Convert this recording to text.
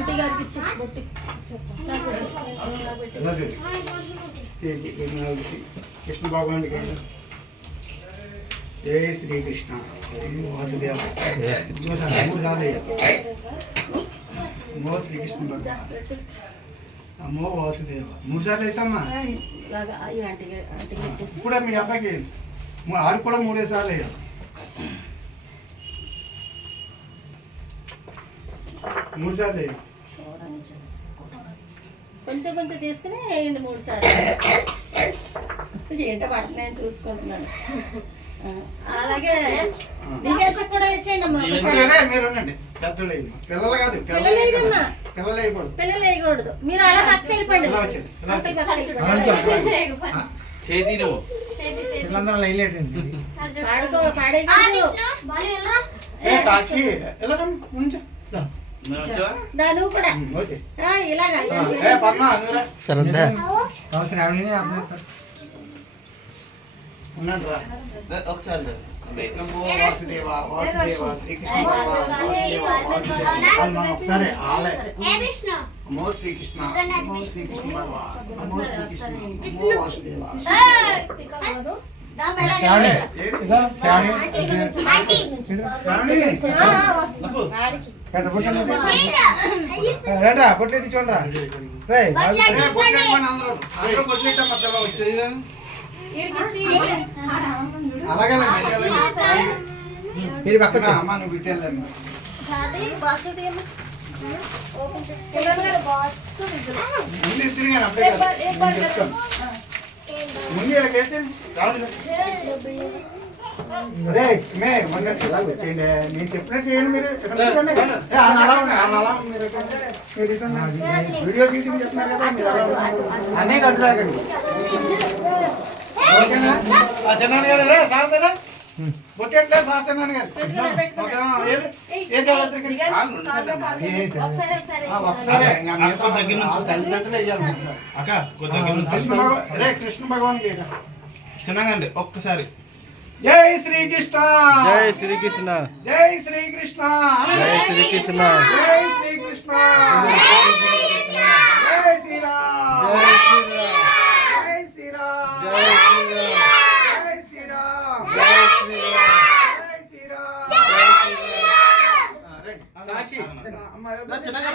Aunty గారికి ఇచ్చి బొట్టి కృష్ణ భగవాన్ జై శ్రీకృష్ణ వాసుదేవ మూడు సార్లు నమో శ్రీకృష్ణ భగవాన్ అమ్మో వాసుదేవ మూడు సార్లు వేసామ్మా. ఇప్పుడు మీ అబ్బాయికి ఆడు కూడా 3 సార్లు వేయాలి. మూడు సార్లు కొంచెం కొంచెం తీసుకుని వేయండి 3 సార్లు. ఏంటో పడుతున్నాయని చూసుకుంటున్నాను. అలాగే దిగేసి కూడా వేసేయండి అమ్మా. మీరు ఉండండి. పెద్దలు పిల్లలు కాదు, పిల్లలు వేయకూడదు. మీరు అలా పక్కకి వెళ్ళిపోండి. చేతి నువ్వు సాక్షి నువ్వు కూడా ఇలాగా ఒకసారి నమో వాసుదేవ వాసుదేవ శ్రీకృష్ణ ఒకసారి ఆలయ నమో శ్రీకృష్ణ నమో శ్రీకృష్ణ భగవాన్ నమో శ్రీకృష్ణ నమో వాసుదేవ పొట్టేది చూడరా అలాగే మీరు పక్కన అమ్మ నువ్వు పెట్టేళ్ళమ్మా. ముందు తిరిగాను అప్పుడే ముందు వేసేయండి అదే మే వచ్చేయండి. నేను చెప్పినట్టు చేయండి. మీరు వీడియో షూటింగ్ చెప్తున్నారు కదా, మీరు అన్నీ కట్టులాగండి. ఓకేనా సత్యనారాయణ గారు సాగుతారా పొట్టేట్లే సత్యనారాయణ గారు కృష్ణ భగవాన్ చిన్నగండి ఒక్కసారి. జై శ్రీకృష్ణ జై శ్రీకృష్ణ జై శ్రీకృష్ణ జై శ్రీకృష్ణ జై శ్రీకృష్ణ జై శ్రీరామ్ జై శ్రీరామ్ జై శ్రీరామ్ జై శ్రీరామ్ జై శ్రీరామ్ జై శ్రీరామ్ జై శ్రీరామ్ జై శ్రీరామ్ సాక్షి చిన్నగా